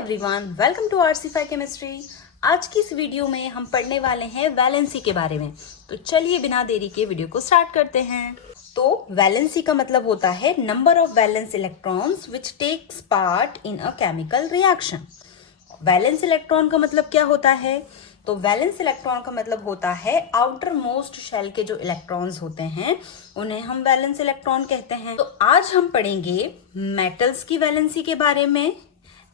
Everyone, welcome to RC5 chemistry. आज की इस वीडियो में हम पढ़ने वाले हैं वैलेंसी के बारे में। तो चलिए बिना देरी के वीडियो को स्टार्ट करते हैं। तो वैलेंसी का मतलब होता है number of valence electrons which takes part in a chemical reaction. Valence electron का मतलब क्या होता है? तो वैलेंस इलेक्ट्रॉन का मतलब होता है आउटर मोस्ट शेल के जो इलेक्ट्रॉन्स होते हैं उन्हें हम वैलेंस इलेक्ट्रॉन कहते हैं। तो आज हम पढ़ेंगे मेटल्स की वैलेंसी के बारे में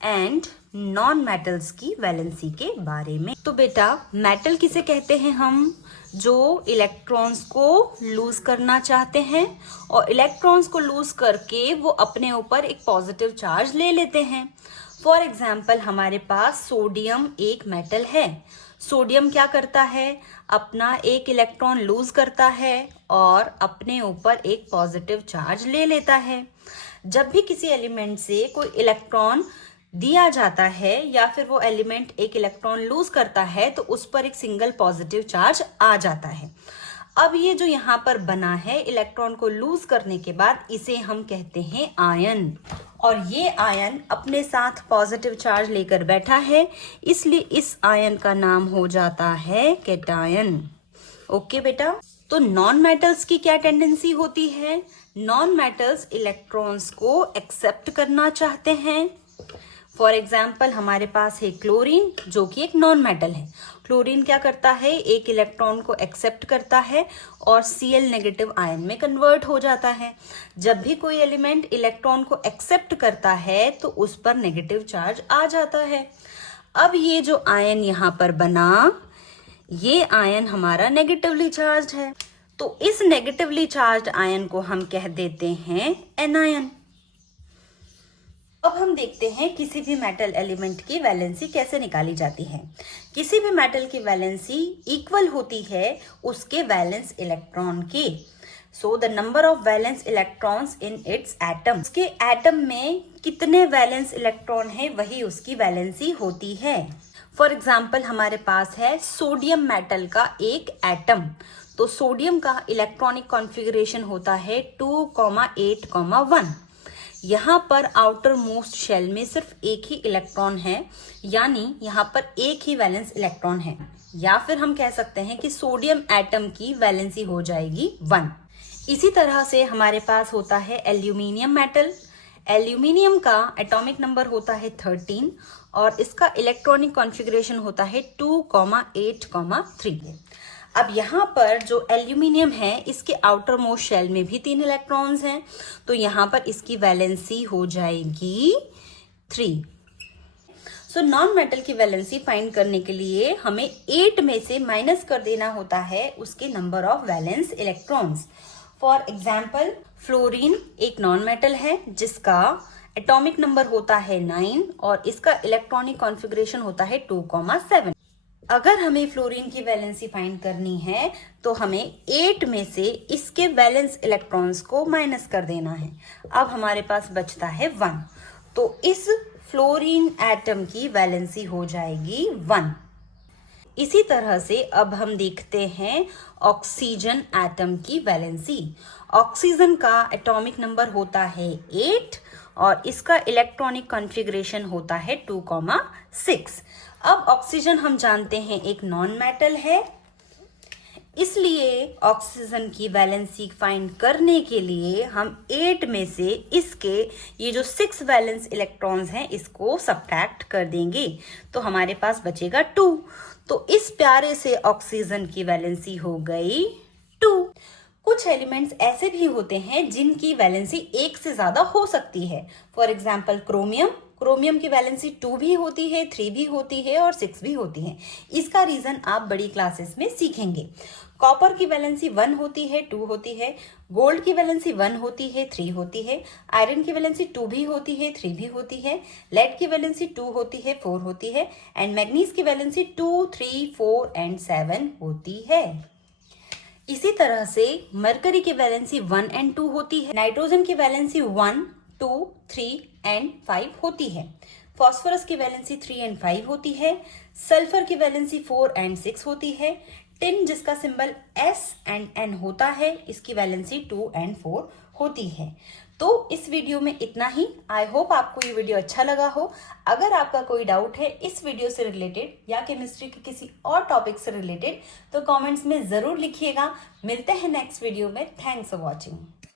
एंड नॉन मेटल्स की वैलेंसी के बारे में। तो बेटा, मेटल किसे कहते हैं हम? जो इलेक्ट्रॉन्स को लूज करना चाहते हैं और इलेक्ट्रॉन्स को लूज करके वो अपने ऊपर एक पॉजिटिव चार्ज ले लेते हैं। फॉर एग्जाम्पल, हमारे पास सोडियम एक मेटल है। सोडियम क्या करता है? अपना एक इलेक्ट्रॉन लूज करता है और अपने ऊपर एक पॉजिटिव चार्ज ले लेता है। जब भी किसी एलिमेंट से कोई इलेक्ट्रॉन दिया जाता है या फिर वो एलिमेंट एक इलेक्ट्रॉन लूज करता है तो उस पर एक सिंगल पॉजिटिव चार्ज आ जाता है। अब ये जो यहाँ पर बना है इलेक्ट्रॉन को लूज करने के बाद, इसे हम कहते हैं आयन। और ये आयन अपने साथ पॉजिटिव चार्ज लेकर बैठा है, इसलिए इस आयन का नाम हो जाता है कैटायन। ओके बेटा, तो नॉन मेटल्स की क्या टेंडेंसी होती है? नॉन मेटल्स इलेक्ट्रॉन्स को एक्सेप्ट करना चाहते हैं। फॉर एग्जाम्पल, हमारे पास है क्लोरीन जो कि एक नॉन मेटल है। क्लोरीन क्या करता है? एक इलेक्ट्रॉन को एक्सेप्ट करता है और Cl नेगेटिव आयन में कन्वर्ट हो जाता है। जब भी कोई एलिमेंट इलेक्ट्रॉन को एक्सेप्ट करता है तो उस पर नेगेटिव चार्ज आ जाता है। अब ये जो आयन यहाँ पर बना, ये आयन हमारा नेगेटिवली चार्ज है, तो इस नेगेटिवली चार्ज आयन को हम कह देते हैं एनायन। अब हम देखते हैं किसी भी मेटल एलिमेंट की वैलेंसी कैसे निकाली जाती है। किसी भी मेटल की वैलेंसी इक्वल होती है उसके वैलेंस इलेक्ट्रॉन के। So the number of valence electrons in its atom, उसके एटम में कितने वैलेंस इलेक्ट्रॉन है वही उसकी वैलेंसी होती है। फॉर एग्जाम्पल, हमारे पास है सोडियम मेटल का एक एटम। तो सोडियम का इलेक्ट्रॉनिक कॉन्फ़िगरेशन होता है 2,8,1। यहाँ पर आउटर मोस्ट शेल में सिर्फ एक ही इलेक्ट्रॉन है, यानी यहाँ पर एक ही वैलेंस इलेक्ट्रॉन है। या फिर हम कह सकते हैं कि सोडियम एटम की वैलेंसी हो जाएगी 1। इसी तरह से हमारे पास होता है एल्यूमिनियम मेटल। एल्यूमिनियम का एटॉमिक नंबर होता है 13 और इसका इलेक्ट्रॉनिक कॉन्फ़िगरेशन होता है 2,8,3। अब यहाँ पर जो एल्यूमिनियम है इसके आउटर मोस्ट शेल में भी 3 इलेक्ट्रॉन्स हैं, तो यहाँ पर इसकी वैलेंसी हो जाएगी 3। सो नॉन मेटल की वैलेंसी फाइंड करने के लिए हमें 8 में से माइनस कर देना होता है उसके number of valence electrons. For example, fluorine एक नॉन मेटल है जिसका एटॉमिक नंबर होता है 9 और इसका इलेक्ट्रॉनिक कॉन्फ़िगरेशन होता है 2,7। अगर हमें फ्लोरीन की वैलेंसी फाइंड करनी है तो हमें 8 में से इसके वैलेंस इलेक्ट्रॉन्स को माइनस कर देना है। अब हमारे पास बचता है 1, तो इस फ्लोरीन एटम की वैलेंसी हो जाएगी 1। इसी तरह से अब हम देखते हैं ऑक्सीजन एटम की वैलेंसी। ऑक्सीजन का एटॉमिक नंबर होता है 8 और इसका इलेक्ट्रॉनिक कॉन्फ़िगरेशन होता है 2,6। अब ऑक्सीजन हम जानते हैं एक नॉन मेटल है, इसलिए ऑक्सीजन की वैलेंसी फाइंड करने के लिए हम 8 में से इसके ये जो 6 वैलेंस इलेक्ट्रॉन्स हैं इसको सब्ट्रैक्ट कर देंगे, तो हमारे पास बचेगा 2। तो इस प्यारे से ऑक्सीजन की वैलेंसी हो गई 2। कुछ एलिमेंट्स ऐसे भी होते हैं जिनकी वैलेंसी 1 से ज्यादा हो सकती है। फॉर एग्जाम्पल, क्रोमियम की वैलेंसी 2 भी होती है, 3 भी होती है और 6 भी होती है। इसका रीजन आप बड़ी क्लासेस में सीखेंगे। कॉपर की वैलेंसी 1 होती है, 2 होती है। गोल्ड की वैलेंसी 1 होती है, 3 होती है। आयरन की वैलेंसी 2 भी होती है, 3 भी होती है। लेड की वैलेंसी 2 होती है, 4 होती है। एंड मैग्नीज की वैलेंसी 2, 3, 4 एंड 7 होती है। इसी तरह से मरकरी की वैलेंसी 1 एंड 2 होती है। नाइट्रोजन की वैलेंसी 1, 2, 3 एंड 5 होती है। फॉस्फोरस की वैलेंसी 3 एंड 5 होती है। सल्फर की वैलेंसी 4 एंड 6 होती है। टिन जिसका सिंबल S एंड N होता है, इसकी वैलेंसी 2 एंड 4 होती है। तो इस वीडियो में इतना ही। आई होप आपको ये वीडियो अच्छा लगा हो। अगर आपका कोई डाउट है इस वीडियो से रिलेटेड या केमिस्ट्री के किसी और टॉपिक से रिलेटेड तो कमेंट्स में जरूर लिखिएगा। मिलते हैं नेक्स्ट वीडियो में। Thanks for watching.